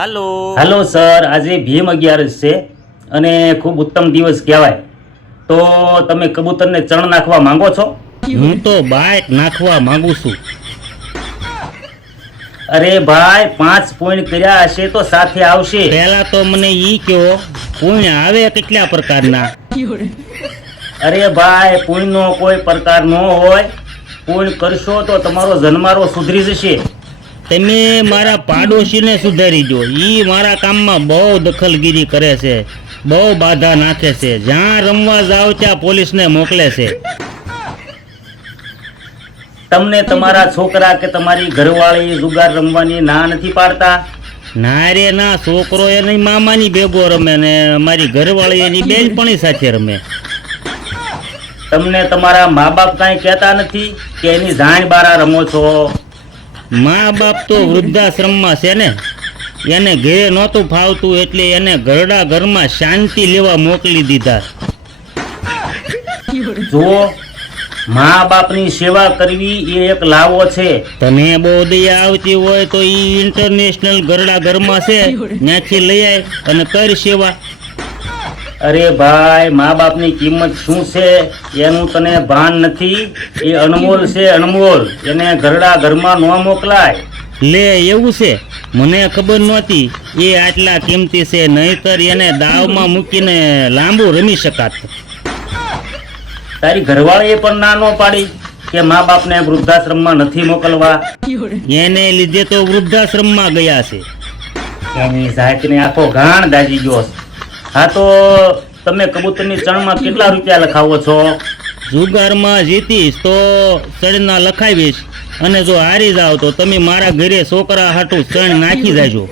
હાલો hello sir, આજે ભીમ 11 છે અને ખૂબ ઉત્તમ દિવસ કહેવાય. તો તમે કબૂતરને ચણ નાખવા માંગો છો? હું તો બાઇક નાખવા માંગુ છું. અરે ભાઈ, 5 પોઈન્ટ કર્યા હશે તો સાથે આવશે. પહેલા તો મને ઈ કયો, પુણ્ય આવે કેટલા પ્રકારના? અરે ભાઈ, પુણ્યનો કોઈ પ્રકાર ન હોય. પુણ્ય કરશો તો તમારો જન્મારો સુધરી જશે. તમે મારા પાડોશીને સુધારી દો. ઈ મારા કામમાં બહુ દખલગીરી કરે છે, બહુ બાધા નાખે છે. જ્યાં રમવા જાવ ત્યાં પોલીસને મોકલે છે. તમને તમારા છોકરા કે તમારી ઘરવાળી જુગાર રમવાની ના નથી પાડતા? ના રે ના, છોકરો એની મામાની ભેગો રમે ને મારી ઘરવાળી એની બેનપણી સાથે રમે. તમને તમારા મા બાપ કાંઈ કહેતા નથી કે એની જાણ બારા રમો છો? મા બાપ તો વૃદ્ધાશ્રમમાં છે ને, એને ઘરે નહોતું ફાવતું એટલે એને ઘરડા ઘરમાં શાંતિ લેવા મોકલી દીધા. જુઓ, મા બાપની સેવા કરવી એ એક લાવો છે. તને બહુ દયા આવતી હોય તો ઈ ઇન્ટરનેશનલ ઘરડા ઘરમાં છે, ત્યાંથી લઈ આય અને કર સેવા. અરે ભાઈ, મા બાપની કિંમત શું છે એનું તને ભાન નથી. એ અનમોલ છે, અનમોલ. એને ઘરડા ઘરમાં ન મોકલાય. લે, એવું છે? મને ખબર નહોતી એ આટલા કિંમતી છે, નહીતર એને દાવમાં મૂકીને લાંબુ રમી શકાત. તારી ઘરવાળીએ પણ ના ન પાડી કે મા બાપને વૃદ્ધાશ્રમમાં નથી મોકલવા. એને લીધે તો વૃદ્ધાશ્રમમાં ગયા છે. એની જાતને આખો ગાણ દાજી ગયો છે. હા, તો તમે કબૂતરની ચણમાં કેટલા રૂપિયા લખાવો છો? જુગારમાં જીતીશ તો ચણના લખાવીશ, અને જો હારી જાવ તો તમે મારા ઘરે છોકરા હાટું ચણ નાખી જાજો.